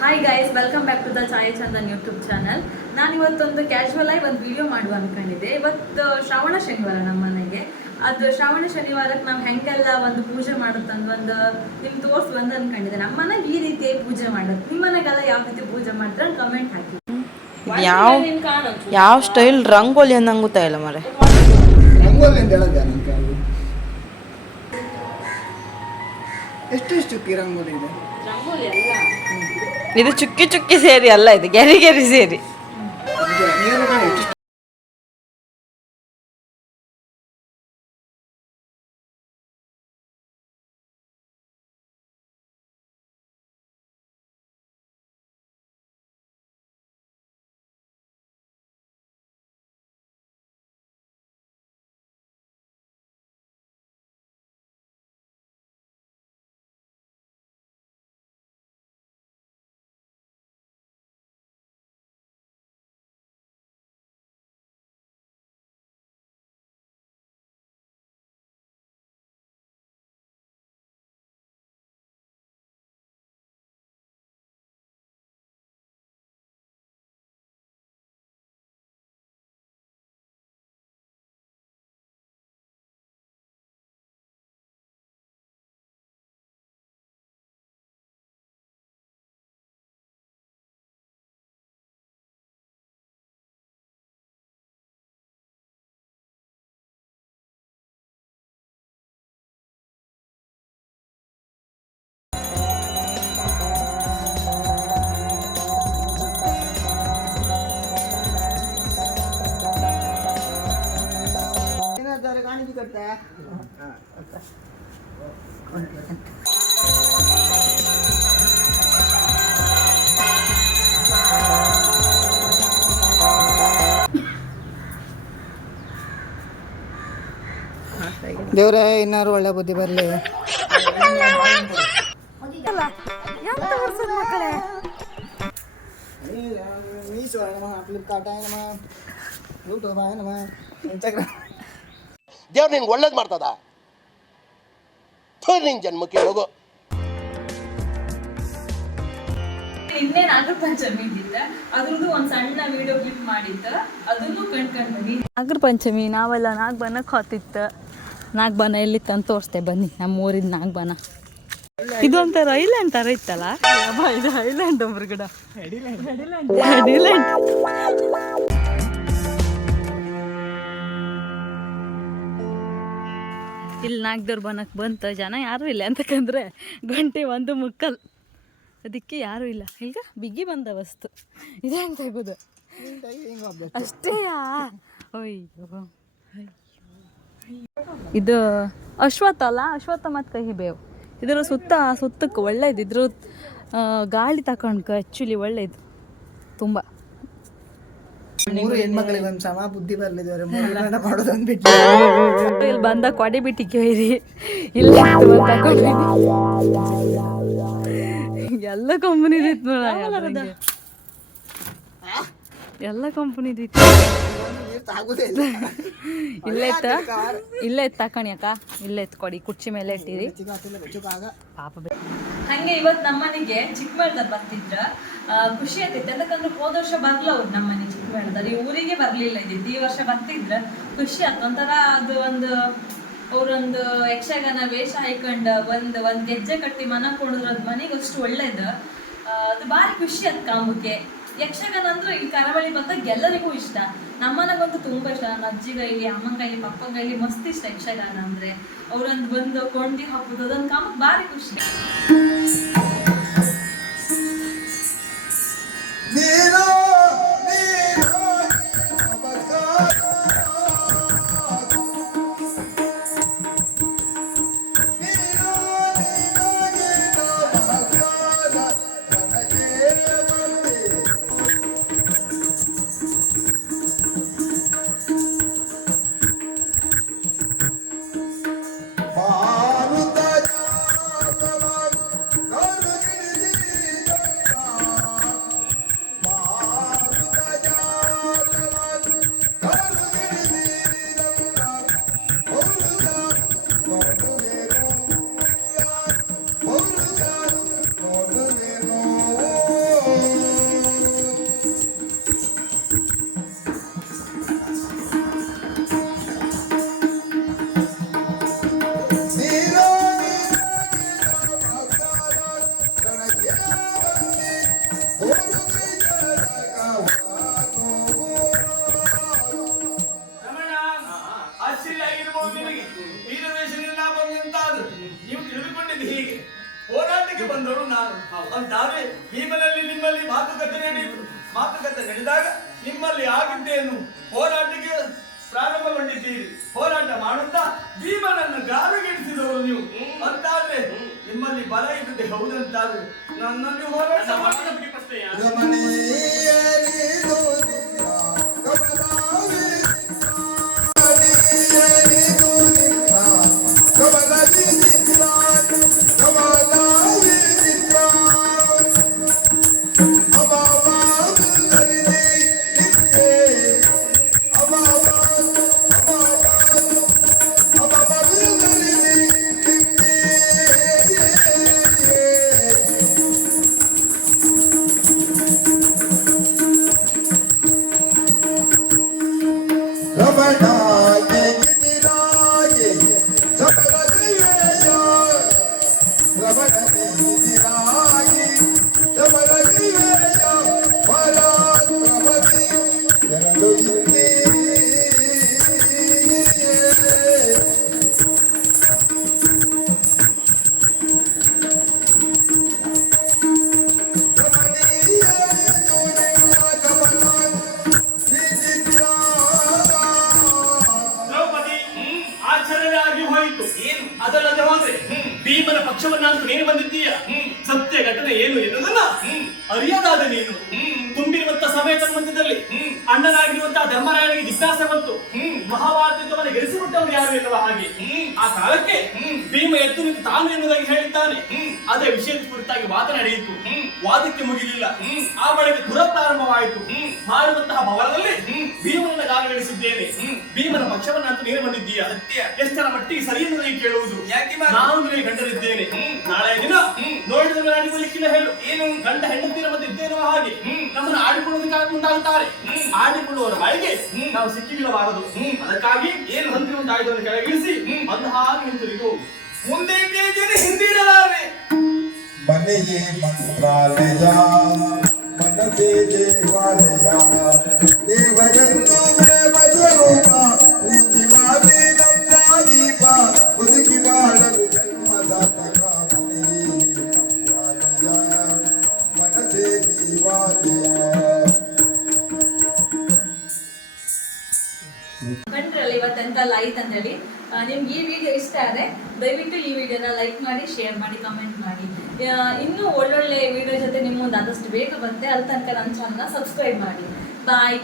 Hi guys welcome back to the Chai Chandan YouTube channel ನಾನು ಇವತ್ತೊಂದು casual ಆಗಿ ಒಂದು ವಿಡಿಯೋ ಮಾಡುವ ಅನ್ಕೊಂಡಿದ್ದೆ. ಇವತ್ತು ಶ್ರಾವಣ ಶನಿವಾರ ನಮ್ಮ ಮನೆಗೆ. ಅದು ಶ್ರಾವಣ ಶನಿವಾರಕ್ಕೆ ನಾವು ಹೆಂಗೆಲ್ಲ ಒಂದು ಪೂಜೆ ಮಾಡುತ್ತಂದು ಒಂದು ನಿಮ್ಗೆ ತೋರ್ಸ್ ಬಂದು ಅನ್ಕೊಂಡಿದ್ದೆ. ನಮ್ಮ ಮನೆಗೆ ಈ ರೀತಿ ಪೂಜೆ ಮಾಡೋದು. ನಿಮ್ಮ ಮನೆಗೆಲ್ಲ ಯಾವ ರೀತಿ ಪೂಜೆ ಮಾಡ್ತಾರೆ ಕಮೆಂಟ್ ಹಾಕಿ. ಯಾವ ಯಾವ ಸ್ಟೈಲ್ ರಂಗೋಲಿ ಗೊತ್ತಾಯಿಲ್ಲ ಮರೆ ರಂಗೋಲಿ ಅಂತ ನನ್ನ ಕಾಲು ಎಷ್ಟು ಎಷ್ಟು ರಂಗೋಲಿ ಇದೆ? ಇದು ಚುಕ್ಕಿ ಚುಕ್ಕಿ ಸೇರಿ ಅಲ್ಲ ಇದು ಗೆರಿ ಗೆರಿ ಸೇರಿ. ಕಾಣಿಕೆ ಕೊಡ್ತಾ ದೇವ್ರೆ ಇನ್ನಾರು ಒಳ್ಳೆ ಬುದ್ಧಿ ಬರಲಿ. ಮೀಶೋ ನಮ ಫ್ಲಿಪ್ಕಾರ್ಟ್ ಏನಮ್ಮ ಯೂಟ್ಯೂಬ್ ಏನಮ್ಮ ಇನ್ಸ್ಟಾಗ್ರಾಮ್ ದೇವ್ರು ನಿನ್ಗೆ ಒಳ್ಳೇದು ಮಾಡ್ತದ? ಥು, ನಿನ್ ಜನ್ಮಕ್ಕೆ ಹೋಗು. ಇನ್ನೇ ನಾಗರ ಪಂಚಮಿ ನಾವೆಲ್ಲ ಅದ್ರದ್ದು ಒಂದು ಸಣ್ಣ ವಿಡಿಯೋ ಕ್ಲಿಪ್ ಎಲ್ಲಿ ಅದನ್ನು ಕಂಡ್ಕೊಂಡು ಬನ್ನಿ ನಾಗರ ಪಂಚಮಿ ನಾವೆಲ್ಲ ನಾಗಬನಕ್ಕೆ ಹೊತ್ತಿತ್ತು ನಾಗಬನ ಎಲ್ಲಿತ್ತು ಅಂತ ತೋರಿಸ್ತೆ ಬನ್ನಿ ನಮ್ಮ ಊರಿನ ನಾಗಬನ. ಇದು ಒಂಥರ ಐಲ್ಯಾಂಡ್ ಥರ ಇತ್ತಲ್ಲ? ಇದು ಐಲ್ಯಾಂಡ್ ಒಬ್ರುಗಡ. ಅಡಿಲ್ಯಾಂಡ್ ಇಲ್ಲಿ ನಾಗದವ್ರು ಬನಕ್ಕೆ ಬಂತ, ಜನ ಯಾರೂ ಇಲ್ಲ ಅಂತಕಂದ್ರೆ ಗಂಟೆ ಒಂದು ಮುಕ್ಕಲ್. ಅದಕ್ಕೆ ಯಾರೂ ಇಲ್ಲ. ಈಗ ಬಿಗಿ ಬಂದ ವಸ್ತು ಇದೆ ಅಂತ ತೆಗೋದು ಅಷ್ಟೇ ಅಯ್ಯೋ. ಇದು ಅಶ್ವತ್ಥ ಅಲ್ಲ? ಅಶ್ವತ್ಥ ಮತ್ತು ಕಹಿಬೇವು ಇದರ ಸುತ್ತ ಸುತ್ತಕ್ಕೆ ಒಳ್ಳೇದು. ಇದ್ರ ಗಾಳಿ ತಗೊಂಡ್ಕ ಆ್ಯಕ್ಚುಲಿ ಒಳ್ಳೇದು. ತುಂಬ. ಮೂರು ಹೆಣ್ಮಕ್ಳಿಗೆ ಒಂದು ಸಮ ಬುದ್ಧಿ ಬರ್ಲಿದ್ದಾರೆ ಮೂರು ಮಾಡೋದೊಂದು ಬಿಟ್ಟು ಇಲ್ಲಿ ಬಂದ ಕೊಡೆ ಬಿಟ್ಟಿ ಹೋಯ್ರಿ ಇಲ್ಲ ಎಲ್ಲ ಕಂಪನಿ ಇತ್ತು ನೋಡ ಎಲ್ಲ ಕಂಪನಿ ಇತ್ತು. ಇಲ್ಲ. ಇತ್ತ? ಇಲ್ಲೇ ಇತ್ತು ತಕಣಿಯಕ್ಕ ಇಲ್ಲೇ ಇತ್ತು ಕೊಡಿ ಕುರ್ಚಿ ಮೇಲೆ ಇಟ್ಟಿರಿ. ಪಾಪ ಹಂಗೆ ಇವತ್ತು ನಮ್ಮನೆಗೆ ಚಿಕ್ಕಮಗಳ ಬರ್ತಿದ್ರ ಖುಷಿ ಆಗ್ತೈತೆ ಯಾಕಂದ್ರೆ ಹೋದ ವರ್ಷ ಬರ್ಲ ಅವ್ರು ನಮ್ಮನೆ ಚಿಕ್ಕಮೇಳದಲ್ಲಿ ಈ ಊರಿಗೆ ಬರಲಿಲ್ಲ ಇದ್ದಿದ್ದು ಈ ವರ್ಷ ಬರ್ತಿದ್ರ ಖುಷಿ ಆಯ್ತು ಒಂಥರ ಅದು ಒಂದು ಅವರೊಂದು ಯಕ್ಷಗಾನ ವೇಷ ಹಾಕೊಂಡ ಒಂದು ಒಂದು ಗೆಜ್ಜೆ ಕಟ್ಟಿ ಮನ ಅದ್ ಮನೆಗೆ ಅಷ್ಟು ಒಳ್ಳೇದು. ಅದು ಭಾರಿ ಖುಷಿ ಆಯ್ತು ಕಾಮಕ್ಕೆ. ಯಕ್ಷಗಾನ ಅಂದ್ರೆ ಈ ಕರಾವಳಿ ಬಂದಾಗ ಎಲ್ಲರಿಗೂ ಇಷ್ಟ. ನಮ್ಮನಗಂತೂ ತುಂಬಾ ಇಷ್ಟ. ನನ್ನ ಅಜ್ಜಿ ಕೈಲಿ ಅಮ್ಮನ ಕೈಲಿ ಮಸ್ತ್ ಇಷ್ಟ ಯಕ್ಷಗಾನ ಅಂದ್ರೆ. ಅವ್ರೊಂದು ಬಂದು ಕೊಂಡಿ ಹಾಕುದು, ಅದೊಂದು ಕಾಮಕ್ ಭಾರಿ ಖುಷಿ. ಭೀಮನಲ್ಲಿ ನಿಮ್ಮಲ್ಲಿ ಮಾತುಕತೆ ನಡೆಯಿತು ಮಾತುಕತೆ ನಡೆದಾಗ ನಿಮ್ಮಲ್ಲಿ ಆಗಿದ್ದೇನು? ಹೋರಾಟಕ್ಕೆ ಪ್ರಾರಂಭಗೊಂಡಿದ್ದೀರಿ. ಹೋರಾಟ ಮಾಡುತ್ತಾ ಭೀಮನನ್ನು ಗಾರುಗೆಡಿಸಿದವರು ನೀವು. ಅಂತಾದ್ರೆ ನಿಮ್ಮಲ್ಲಿ ಬಲ ಇದ್ದದೆ ಹೌದಂತಾದ್ರೆ ನನ್ನಲ್ಲಿ ಹೋರಾಟ ಮಾಡಿ. ದ್ರೌಪದಿ ಸಮಯ ಮಧ್ಯದಲ್ಲಿ ಅಣ್ಣನಾಗಿರುವಂತಹ ಧರ್ಮರಾಯನಿಗೆ ಜಿಜ್ಞಾಸೆ ಬಂತು. ಮಹಾಭಾರತ ಯುದ್ಧವನ್ನು ಗೆಲ್ಲಿಸಿಬಿಟ್ಟವರು ಯಾರು ಇಲ್ಲವ ಹಾಗೆ. ಆ ಕಾಲಕ್ಕೆ ಭೀಮ ಎದ್ದು ನಿಂತು ತಾನು ಎನ್ನುವುದಾಗಿ ಹೇಳಿದ್ದಾನೆ. ಅದೇ ವಿಷಯದ ಕುರಿತಾಗಿ ವಾದ ನಡೆಯಿತು ವಾದಕ್ಕೆ ಮುಗಿಲಿಲ್ಲ. ಆ ಬಳಿಕ ದುರ ಪ್ರಾರಂಭವಾಯಿತು. ಮಾಡುವಂತಹ ಭವನದಲ್ಲಿ ಭೀಮನನ್ನ ಗಾಲಗಳಿಸಿದ್ದೇನೆ ಭೀಮನ ಪಕ್ಷವನ್ನಂತೂ ನೀನು ಬಂದಿದ್ದೀಯ? ಎಷ್ಟರ ಮಟ್ಟಿಗೆ ಸರಿ ಎನ್ನುವುದಾಗಿ ಕೇಳುವುದು? ನಾನು ನಿನಗೆ ಗಂಡರಿದ್ದೇನೆ ನಾಳೆ ದಿನ ನೋಡಿದ್ರೆ ಆಡಿಕೊಳ್ಳಿಕ್ಕಿಲ್ಲ ಹೇಳು. ಏನು? ಗಂಡ ಹೆಂಡತಿರ ಮತ್ತೆ ಇದ್ದೇನೋ ಹಾಗೆ. ನಮ್ಮನ್ನು ಆಡಿಕೊಳ್ಳುವುದಕ್ಕಾಗಿ ಮುಂದಾಗುತ್ತಾರೆ. ಆಡಿಕೊಳ್ಳುವವರ ಬಾಯಿಗೆ ನಾವು ಸಿಕ್ಕಿಬಿಡಬಾರದು ಅದಕ್ಕಾಗಿ ಏನು ಹೊಂದಿರುವ ಒಂದು ಆಯುಧವನ್ನು ಕೆಳಗಿಳಿಸಿ ಅಂದ ಹಾಗೆ ಹಿಂತಿರುಗು ಮುಂದೆ ಹಿಂದಿರಲಾರೆ ಮನೆಯೇ ಮಂತ್ರಾಲಯ. ಮನಸೇ ದೇವಾಲಯ ದೇವರೆಂದು ದೇವಸ್ವರೂಪ ಪ್ರೀತಿ ಮಾಡಿ ನನ್ನ ದೀಪ ಬದುಕಿ ಬಾಳಲು ಜನ್ಮದಾತಕ ಮನಸೇ ದೇವಾಲಯ ಕಂಡ್ರಲ್ಲ ಇವತ್ತೆಂತೆಲ್ಲ ಆಯ್ತು ಅಂತ ಹೇಳಿ ನಿಮ್ಗೆ ಈ ವಿಡಿಯೋ ಇಷ್ಟ ಆದರೆ ದಯವಿಟ್ಟು ಈ ವಿಡಿಯೋನ ಲೈಕ್ ಮಾಡಿ ಶೇರ್ ಮಾಡಿ ಕಮೆಂಟ್ ಮಾಡಿ. ಇನ್ನೂ ಒಳ್ಳೊಳ್ಳೆ ವಿಡಿಯೋ ಜೊತೆ ನಿಮ್ಮ ಮುಂದೆ ಆದಷ್ಟು ಬೇಗ ಬಂತೆ ಅಲ್ಲಿ ತನಕ ನನ್ನ ಚಾನಲ್ನ ಸಬ್ಸ್ಕ್ರೈಬ್ ಮಾಡಿ. ಬಾಯ್